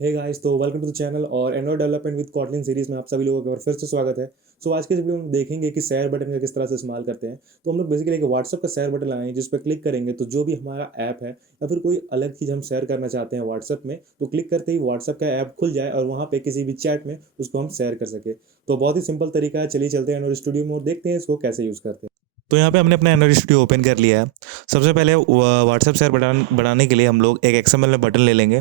Hey guys, तो welcome to the channel और Android development with Kotlin series में आप सभी लोगों का फिर से स्वागत है। आज के इस वीडियो में हम देखेंगे कि शेयर बटन का किस तरह से इस्तेमाल करते हैं। तो हम लोग बेसिकली एक व्हाट्सएप का शेयर बटन लगाएंगे जिस पर क्लिक करेंगे तो जो भी हमारा ऐप है या फिर कोई अलग चीज़ हम शेयर करना चाहते हैं व्हाट्सएप में, तो क्लिक करते ही व्हाट्सएप का ऐप खुल जाए और वहाँ पे किसी भी चैट में उसको हम शेयर कर सके। तो बहुत ही सिंपल तरीका है। चलिए चलते हैं एंड्रॉइड स्टूडियो में और देखते हैं इसको कैसे यूज़ करते हैं। तो यहाँ पे हमने अपना एंड्रॉइड स्टूडियो ओपन कर लिया है। सबसे पहले व्हाट्सएप शेयर बटन बनाने के लिए हम लोग एक एक्सएमएल में बटन ले लेंगे।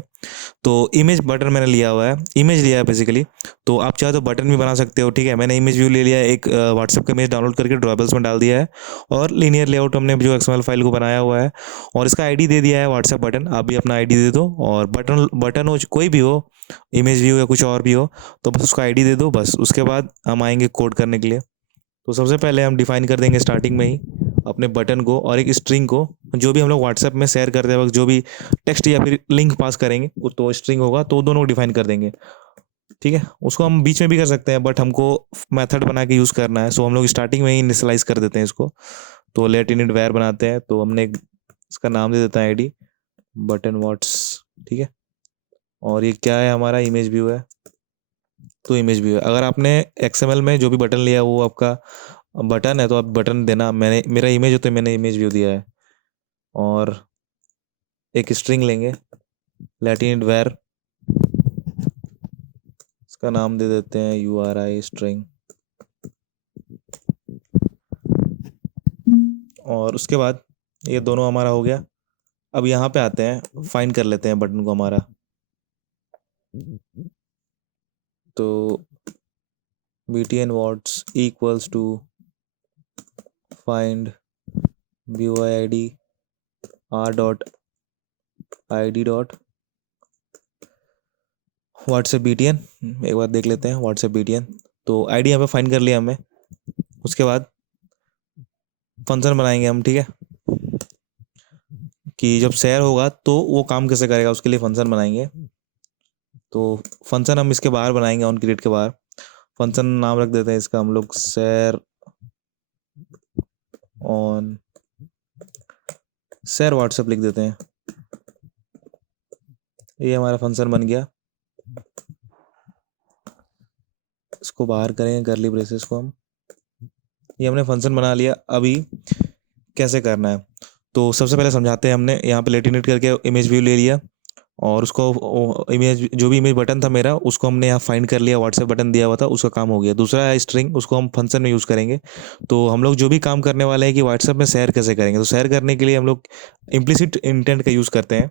तो इमेज बटन मैंने लिया हुआ है, इमेज लिया है बेसिकली। तो आप चाहे तो बटन भी बना सकते हो, ठीक है। मैंने इमेज व्यू ले लिया है, एक व्हाट्सएप का इमेज डाउनलोड करके ड्रॉबल्स में डाल दिया है। और लीनियर लेआउट हमने जो एक्सएमएल फाइल को बनाया हुआ है और इसका आईडी दे दिया है व्हाट्सएप बटन। आप भी अपना आईडी दे दो और बटन बटन हो कोई भी हो, इमेज व्यू या कुछ और भी हो, तो बस उसका आईडी दे दो। बस उसके बाद हम आएंगे कोड करने के लिए। तो सबसे पहले हम डिफाइन कर देंगे स्टार्टिंग में ही अपने बटन को और एक स्ट्रिंग को। जो भी हम लोग व्हाट्सएप में शेयर करते वक्त जो भी टेक्स्ट या फिर लिंक पास करेंगे वो तो स्ट्रिंग होगा, तो दोनों को डिफाइन कर देंगे, ठीक है। उसको हम बीच में भी कर सकते हैं बट हमको मेथड बना के यूज़ करना है, सो हम लोग स्टार्टिंग में ही इनिशियलाइज कर देते हैं इसको। तो लेट इनिट वेयर बनाते हैं, तो हमने इसका नाम दे देता है आईडी बटन व्हाट्स, ठीक है। और ये क्या है, हमारा इमेज व्यू है। तो इमेज व्यू है, अगर आपने एक्सएमएल में जो भी बटन लिया वो आपका बटन है तो आप बटन देना। मैंने मेरा इमेज हो तो मैंने इमेज व्यू दिया है। और एक स्ट्रिंग लेंगे लैटिन वेर, इसका नाम दे देते हैं URI स्ट्रिंग। और उसके बाद ये दोनों हमारा हो गया। अब यहाँ पे आते हैं, फाइंड कर लेते हैं बटन को हमारा। तो btn watts equals to find buid r dot id dot WhatsApp btn। एक बार देख लेते हैं व्हाट्सएप btn। तो आईडी यहाँ पे फाइंड कर लिया हमने। उसके बाद फंक्शन बनाएंगे हम, ठीक है, कि जब शेयर होगा तो वो काम कैसे करेगा, उसके लिए फंक्शन बनाएंगे। तो फंक्शन हम इसके बाहर बनाएंगे, ऑन क्रिएट के बाहर। फंक्शन नाम रख देते हैं इसका हम लोग शेयर ऑन, शेयर व्हाट्सएप लिख देते हैं। ये हमारा फंक्शन बन गया। इसको बाहर करेंगे करली ब्रेसेस को हम। ये हमने फंक्शन बना लिया। अभी कैसे करना है तो सबसे पहले समझाते हैं। हमने यहाँ पे लेटिनेट करके इमेज व्यू ले लिया और उसको इमेज जो भी इमेज बटन था मेरा उसको हमने यहाँ फाइंड कर लिया, व्हाट्सएप बटन दिया हुआ था, उसका काम हो गया। दूसरा है स्ट्रिंग, उसको हम फंक्शन में यूज़ करेंगे। तो हम लोग जो भी काम करने वाले हैं कि व्हाट्सएप में शेयर कैसे करेंगे, तो शेयर करने के लिए हम लोग इम्प्लिसिट इंटेंट का यूज़ करते हैं,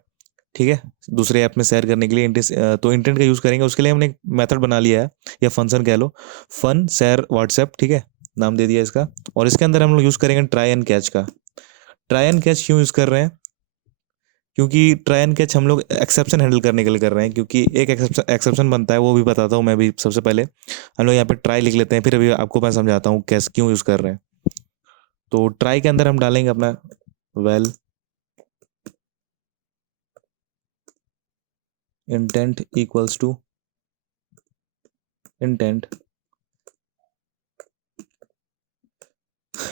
ठीक है। दूसरे ऐप में शेयर करने के लिए तो इंटेंट का यूज़ करेंगे। उसके लिए हमने एक मेथड बना लिया है या फंक्शन कह लो, फन शेयर व्हाट्सएप, ठीक है, नाम दे दिया इसका। और इसके अंदर हम लोग यूज़ करेंगे ट्राई एंड कैच का। ट्राई एंड कैच क्यों यूज़ कर रहे हैं, क्योंकि ट्राई एंड कैच हम लोग एक्सेप्शन हैंडल करने के लिए कर रहे हैं। क्योंकि एक एक्सेप्शन बनता है, वो भी बताता हूँ मैं भी। सबसे पहले हम लोग यहाँ पे ट्राई लिख लेते हैं, फिर अभी आपको मैं समझाता हूँ कैसे क्यों यूज़ कर रहे हैं। तो ट्राई के अंदर हम डालेंगे अपना val intent equals to intent.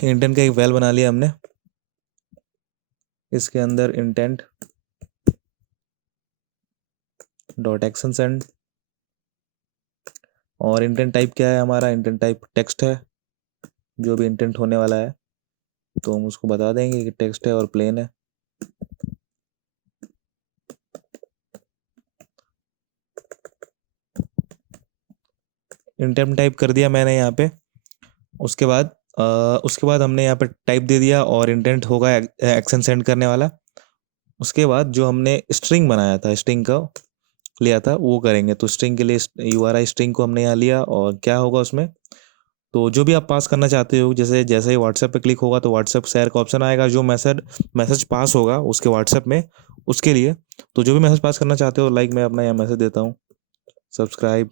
Intent का एक वेल बना लिया हमने। इसके अंदर इंटेंट डॉट एक्शन सेंड। और इंटेंट टाइप क्या है हमारा, इंटेंट टाइप टेक्स्ट है, जो भी इंटेंट होने वाला है तो हम उसको बता देंगे कि टेक्स्ट है और प्लेन है। इंटेंट टाइप कर दिया मैंने यहाँ पे। उसके बाद उसके बाद हमने यहाँ पे टाइप दे दिया और इंटेंट होगा एक्शन सेंड करने वाला। उसके बाद जो हमने स्ट्रिंग बनाया था, स्ट्रिंग का लिया था, वो करेंगे। तो स्ट्रिंग के लिए URI स्ट्रिंग को हमने यहाँ लिया और क्या होगा उसमें, तो जो भी आप पास करना चाहते हो, जैसे जैसे ही व्हाट्सएप पे क्लिक होगा तो व्हाट्सएप शेयर का ऑप्शन आएगा। जो मैसेज पास होगा उसके व्हाट्सएप में, उसके लिए तो जो भी मैसेज पास करना चाहते हो, लाइक मैं अपना यहाँ मैसेज देता हूँ, सब्सक्राइब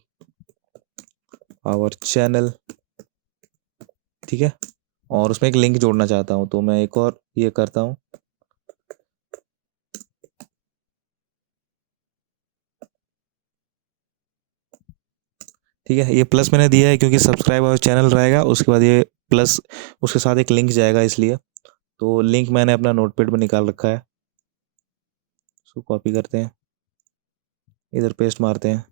आवर चैनल, ठीक है। और उसमें एक लिंक जोड़ना चाहता हूँ तो मैं एक और ये करता हूँ, ठीक है। ये प्लस मैंने दिया है क्योंकि सब्सक्राइब आवर चैनल रहेगा, उसके बाद ये प्लस उसके साथ एक लिंक जाएगा इसलिए। तो लिंक मैंने अपना नोटपैड में निकाल रखा है, उसको कॉपी करते हैं। इधर पेस्ट मारते हैं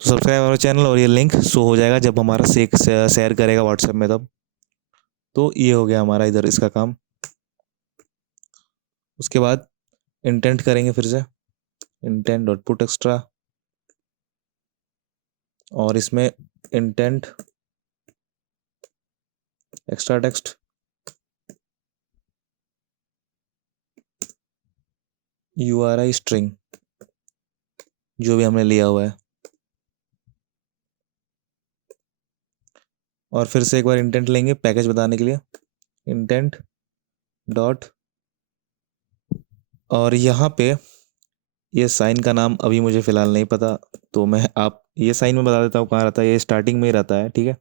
तो सब्सक्राइब हमारा चैनल और ये लिंक शो हो जाएगा जब हमारा शेयर करेगा व्हाट्सएप में तब। तो ये हो गया हमारा इधर इसका काम। उसके बाद इंटेंट करेंगे फिर से, इंटेंट डॉट पुट एक्स्ट्रा, और इसमें intent extra text URI string जो भी हमने लिया हुआ है, और फिर से एक बार इंटेंट लेंगे पैकेज बताने के लिए, इंटेंट डॉट, और यहाँ पे ये साइन का नाम अभी मुझे फ़िलहाल नहीं पता, तो मैं आप ये साइन में बता देता हूँ कहाँ रहता है। ये स्टार्टिंग में ही रहता है, ठीक है।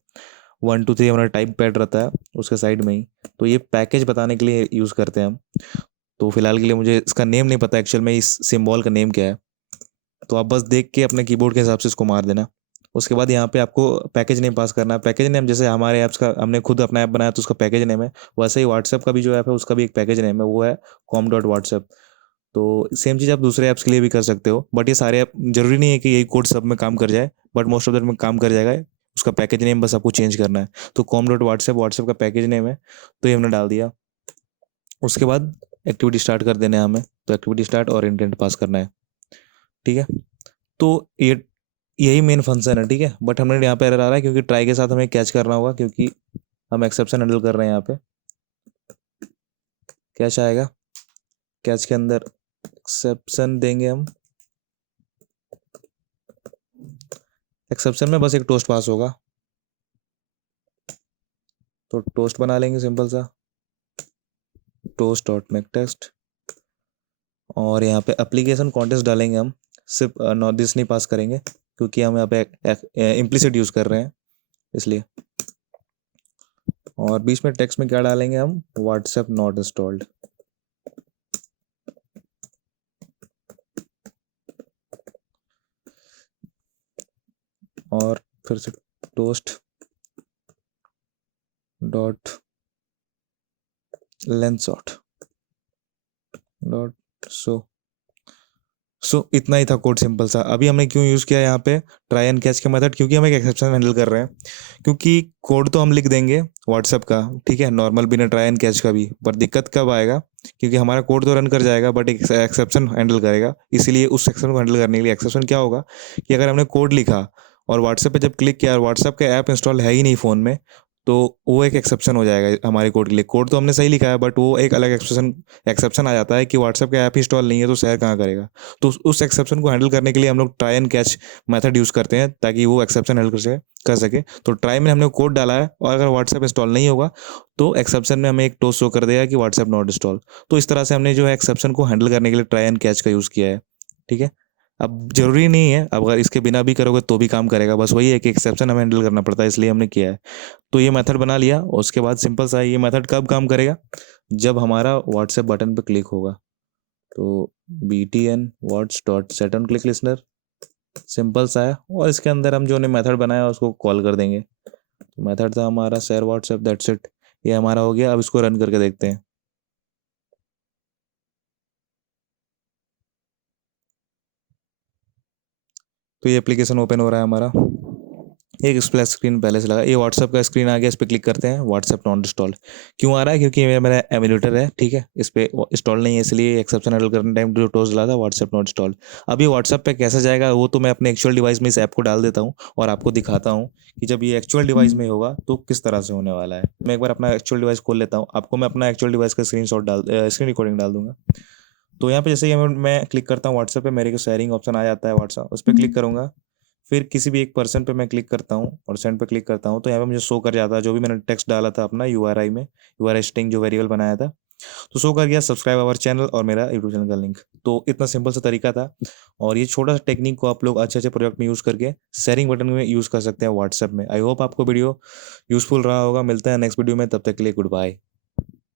1 2 3 हमारा टाइप पैड रहता है उसके साइड में ही। तो ये पैकेज बताने के लिए यूज़ करते हैं हम। तो फिलहाल के लिए मुझे इसका नेम नहीं पता एक्चुअल में इस सिंबल का नेम क्या है, तो आप बस देख के अपने कीबोर्ड के हिसाब से इसको मार देना। उसके बाद यहाँ पे आपको पैकेज नेम पास करना है। पैकेज नेम जैसे हमारे ऐप्स का हमने खुद अपना ऐप बनाया तो उसका पैकेज नेम है, वैसे ही व्हाट्सएप का भी जो ऐप है उसका भी एक पैकेज नेम है, वो है com.whatsapp। तो सेम चीज़ आप दूसरे ऐप्स के लिए भी कर सकते हो, बट ये सारे ऐप जरूरी नहीं है कि यही कोड सब में काम कर जाए, बट मोस्ट ऑफ दैट में काम कर जाएगा। उसका पैकेज नेम बस आपको चेंज करना है। तो com.whatsapp व्हाट्सएप का पैकेज नेम है, तो ये हमने डाल दिया। उसके बाद एक्टिविटी स्टार्ट कर देना है हमें, तो एक्टिविटी स्टार्ट और इंटेंट पास करना है, ठीक है। तो ये यही मेन फंक्शन है, ठीक है। बट हमने यहाँ पे एरर आ रहा है क्योंकि ट्राई के साथ हमें कैच करना होगा, क्योंकि हम एक्सेप्शन हैंडल कर रहे हैं। यहाँ पे कैच आएगा, कैच के अंदर एक्सेप्शन देंगे हम। एक्सेप्शन में बस एक टोस्ट पास होगा, तो टोस्ट बना लेंगे सिंपल सा, टोस्ट डॉट मेक टेस्ट। और यहाँ पे एप्लीकेशन कॉन्टेस्ट डालेंगे हम, सिर्फ नॉट दिस नहीं पास करेंगे क्योंकि हम यहाँ पे इम्प्लिसिट यूज़ कर रहे हैं इसलिए। और बीच में टेक्स्ट में क्या डालेंगे हम, व्हाट्सएप नॉट इंस्टॉल्ड। और फिर से toast dot length shot dot सो इतना ही था कोड, सिंपल सा। अभी हमने क्यों यूज़ किया यहाँ पे ट्राई एंड कैच का मेथड, क्योंकि हम एक एक्सेप्शन हैंडल कर रहे हैं। क्योंकि कोड तो हम लिख देंगे व्हाट्सएप का, ठीक है, नॉर्मल बिना ट्राई एंड कैच का भी, पर दिक्कत कब आएगा, क्योंकि हमारा कोड तो रन कर जाएगा बट एक एक्सेप्शन हैंडल करेगा। इसीलिए उस सेक्शन को हैंडल करने के लिए एक्सेप्शन क्या होगा कि अगर हमने कोड लिखा और व्हाट्सएप पे जब क्लिक किया और व्हाट्सएप का ऐप इंस्टॉल है ही नहीं फ़ोन में, तो वो एक एक्सेप्शन हो जाएगा हमारे कोड के लिए। कोड तो हमने सही लिखा है बट वो एक अलग एक्सेप्शन आ जाता है कि व्हाट्सएप का ऐप इंस्टॉल नहीं है तो शेयर कहाँ करेगा। तो उस एक्सेप्शन को हैंडल करने के लिए हम लोग try and catch method use करते हैं ताकि वो एक्सेप्शन हैंडल कर सके। तो ट्राई में हमने कोड डाला है और अगर व्हाट्सएप इंस्टॉल नहीं होगा तो एक्सेप्शन में हमें एक टोस्ट शो कर देगा कि व्हाट्सएप नॉट इंस्टॉल। तो इस तरह से हमने जो है एक्सेप्शन को हैंडल करने के लिए ट्राई एंड कैच का यूज़ किया है, ठीक है। अब जरूरी नहीं है, अब अगर इसके बिना भी करोगे तो भी काम करेगा, बस वही है कि एक्सेप्शन हमें हैंडल करना पड़ता है, इसलिए हमने किया है। तो ये मेथड बना लिया और उसके बाद सिंपल सा ये मेथड कब काम करेगा, जब हमारा व्हाट्सएप बटन पे क्लिक होगा। तो btn what's dot set on click listener, simple सा है। और इसके अंदर हम जो ने मेथड बनाया उसको कॉल कर देंगे। तो मेथड था हमारा शेयर व्हाट्सएप, दैट्स इट, ये हमारा हो गया। अब इसको रन करके देखते हैं। तो ये एप्लीकेशन ओपन हो रहा है हमारा, एक स्प्लैश स्क्रीन पहले से लगा, ये व्हाट्सएप का स्क्रीन आ गया, इस पर क्लिक करते हैं। व्हाट्सएप नॉट इंस्टॉल क्यों आ रहा है, क्योंकि ये मेरा एमुलेटर है, ठीक है, इस पर इंस्टॉल नहीं है, इसलिए एक्सेप्शन हैंडल करने टाइम जो टोस्ट डाला था व्हाट्सएप नॉट इंस्टॉल। अब ये व्हाट्सएप पे कैसे जाएगा वो तो मैं अपने एक्चुअल डिवाइस में इस ऐप को डाल देता हूँ और आपको दिखाता हूँ कि जब ये एक्चुअल डिवाइस में होगा तो किस तरह से होने वाला है। मैं एक बार अपना एक्चुअल डिवाइस खोल लेता हूँ, आपको मैं अपना एक्चुअल डिवाइस का स्क्रीन रिकॉर्डिंग डाल दूंगा। तो यहाँ पे जैसे ही मैं क्लिक करता हूँ व्हाट्सएप पे, मेरे को शेयरिंग ऑप्शन आ जाता है व्हाट्सएप, उस पर क्लिक करूँगा। फिर किसी भी एक पर्सन पे मैं क्लिक करता हूँ और सेंड पे क्लिक करता हूँ, तो यहाँ पे मुझे शो कर जाता है जो भी मैंने टेक्स्ट डाला था अपना यूआरआई में, यूआरआई स्ट्रिंग जो वेरिएबल बनाया था, तो शो कर गया सब्सक्राइब आवर चैनल और मेरा यूट्यूब चैनल का लिंक। तो इतना सिंपल सा तरीका था, और ये छोटा सा टेक्निक को आप लोग अच्छे अच्छे प्रोजेक्ट में यूज़ करके शेयरिंग बटन में यूज़ कर सकते हैं व्हाट्सएप में। आई होप आपको वीडियो यूज़फुल रहा होगा। मिलता है नेक्स्ट वीडियो में, तब तक के लिए गुड बाय।